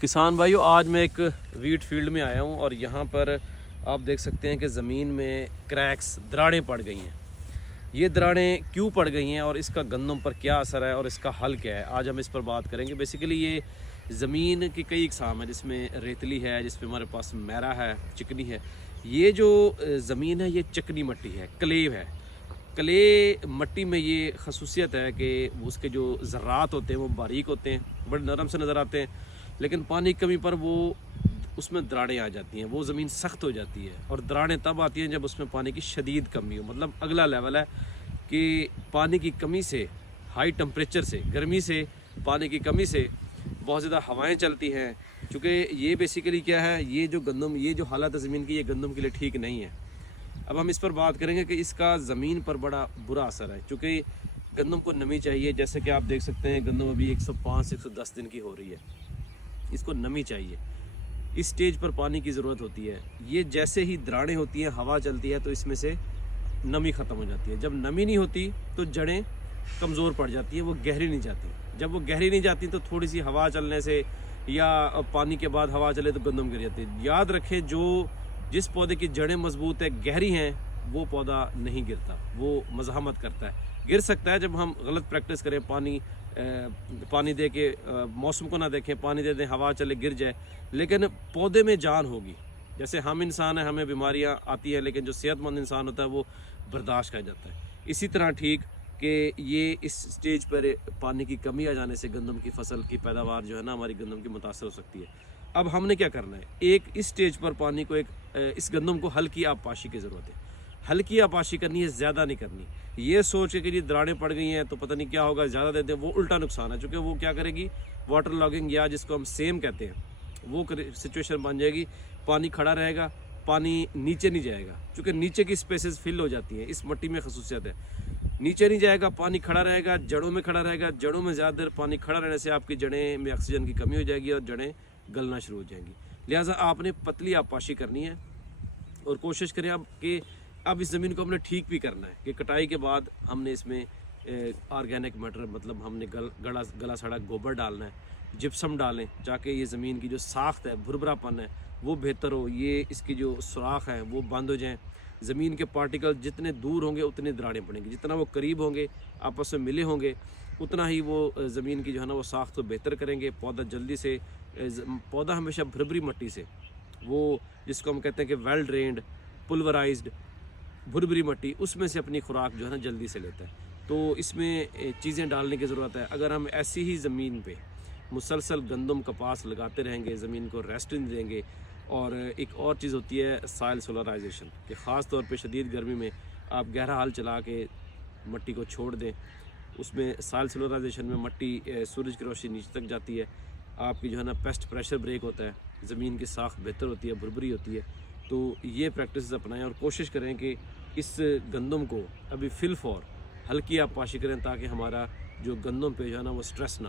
کسان بھائیو، آج میں ایک ویٹ فیلڈ میں آیا ہوں اور یہاں پر آپ دیکھ سکتے ہیں کہ زمین میں کریکس، دراڑیں پڑ گئی ہیں۔ یہ دراڑیں کیوں پڑ گئی ہیں اور اس کا گندم پر کیا اثر ہے اور اس کا حل کیا ہے، آج ہم اس پر بات کریں گے۔ بیسیکلی یہ زمین کی کئی اقسام ہے، جس میں ریتلی ہے، جس میں ہمارے پاس میرا ہے، چکنی ہے۔ یہ جو زمین ہے یہ چکنی مٹی ہے، کلیو ہے۔ کلے مٹی میں یہ خصوصیت ہے کہ اس کے جو ذرات ہوتے ہیں وہ باریک ہوتے ہیں، بڑے نرم سے نظر آتے ہیں، لیکن پانی کی کمی پر وہ اس میں دراڑیں آ جاتی ہیں، وہ زمین سخت ہو جاتی ہے۔ اور دراڑیں تب آتی ہیں جب اس میں پانی کی شدید کمی ہو، مطلب اگلا لیول ہے کہ پانی کی کمی سے، ہائی ٹمپریچر سے، گرمی سے، پانی کی کمی سے بہت زیادہ ہوائیں چلتی ہیں۔ چونکہ یہ بیسیکلی کیا ہے، یہ جو گندم، یہ جو حالت ہے زمین کی، یہ گندم کے لیے ٹھیک نہیں ہے۔ اب ہم اس پر بات کریں گے کہ اس کا زمین پر بڑا برا اثر ہے، چونکہ گندم کو نمی چاہیے۔ جیسے کہ آپ دیکھ سکتے ہیں گندم ابھی 105 سے 110 دن کی ہو رہی ہے، اس کو نمی چاہیے، اس سٹیج پر پانی کی ضرورت ہوتی ہے۔ یہ جیسے ہی دراڑیں ہوتی ہیں، ہوا چلتی ہے تو اس میں سے نمی ختم ہو جاتی ہے۔ جب نمی نہیں ہوتی تو جڑیں کمزور پڑ جاتی ہیں، وہ گہری نہیں جاتی۔ جب وہ گہری نہیں جاتی تو تھوڑی سی ہوا چلنے سے یا پانی کے بعد ہوا چلے تو گندم گر جاتی ہے۔ یاد رکھیں، جس پودے کی جڑیں مضبوط ہے، گہری ہیں، وہ پودا نہیں گرتا، وہ مزاحمت کرتا ہے۔ گر سکتا ہے جب ہم غلط پریکٹس کریں، پانی دے کے موسم کو نہ دیکھیں، پانی دے دیں، ہوا چلے، گر جائے، لیکن پودے میں جان ہوگی۔ جیسے ہم انسان ہیں، ہمیں بیماریاں آتی ہیں، لیکن جو صحت مند انسان ہوتا ہے وہ برداشت کر جاتا ہے۔ اسی طرح ٹھیک کہ یہ اس سٹیج پر پانی کی کمی آ جانے سے گندم کی فصل کی پیداوار جو ہے نا، ہماری گندم کی متاثر ہو سکتی ہے۔ اب ہم نے کیا کرنا ہے، ایک اس سٹیج پر پانی کو، اس گندم کو ہلکی آب پاشی کی ضرورت ہے۔ ہلکی آب پاشی کرنی ہے، زیادہ نہیں کرنی۔ یہ سوچ کے کہ یہ دراڑیں پڑ گئی ہیں تو پتہ نہیں کیا ہوگا، زیادہ دیتے ہیں، وہ الٹا نقصان ہے۔ چونکہ وہ کیا کرے گی، واٹر لاگنگ، یا جس کو ہم سیم کہتے ہیں، وہ سچویشن بن جائے گی۔ پانی کھڑا رہے گا، پانی نیچے نہیں جائے گا، چونکہ نیچے کی سپیسز فل ہو جاتی ہیں، اس مٹی میں خصوصیت ہے۔ نیچے نہیں جائے گا، پانی کھڑا رہے گا، جڑوں میں کھڑا رہے گا۔ جڑوں میں زیادہ دیر پانی کھڑا رہنے سے آپ کی جڑیں میں آکسیجن کی کمی ہو جائے گی اور جڑیں گلنا شروع ہو جائیں گی۔ لہٰذا آپ نے پتلی آب پاشی کرنی ہے اور کوشش کریں اب اس زمین کو ہم نے ٹھیک بھی کرنا ہے کہ کٹائی کے بعد ہم نے اس میں آرگینک میٹر، مطلب ہم نے گلا سڑا گوبر ڈالنا ہے، جپسم ڈالیں، تاکہ یہ زمین کی جو ساخت ہے، بھربھرا پن ہے، وہ بہتر ہو۔ یہ اس کی جو سوراخ ہیں وہ بند ہو جائیں۔ زمین کے پارٹیکل جتنے دور ہوں گے اتنے دراڑیں پڑیں گی، جتنا وہ قریب ہوں گے، آپس میں ملے ہوں گے، اتنا ہی وہ زمین کی جو ہے نا وہ ساخت کو بہتر کریں گے۔ پودا ہمیشہ بھربھری مٹی سے، وہ جس کو ہم کہتے ہیں کہ ویل ڈرینڈ، پلورائزڈ بھربھری مٹی، اس میں سے اپنی خوراک جو ہے نا جلدی سے لیتا ہے۔ تو اس میں چیزیں ڈالنے کی ضرورت ہے۔ اگر ہم ایسی ہی زمین پہ مسلسل گندم کپاس لگاتے رہیں گے، زمین کو ریسٹ نہیں دیں گے، اور ایک اور چیز ہوتی ہے سائل سولرائزیشن، کہ خاص طور پہ شدید گرمی میں آپ گہرا حل چلا کے مٹی کو چھوڑ دیں، اس میں سائل سولرائزیشن میں مٹی، سورج کی روشنی نیچے تک جاتی ہے، آپ کی جو ہے نا پیسٹ پریشر بریک ہوتا ہے، زمین کی ساخت بہتر ہوتی ہے، بھربھری ہوتی ہے۔ تو یہ پریکٹسز اپنائیں اور کوشش کریں کہ اس گندم کو ابھی فل فور ہلکی آب پاشی کریں، تاکہ ہمارا جو گندم پہ جو ہے نا وہ سٹریس نہ آئے۔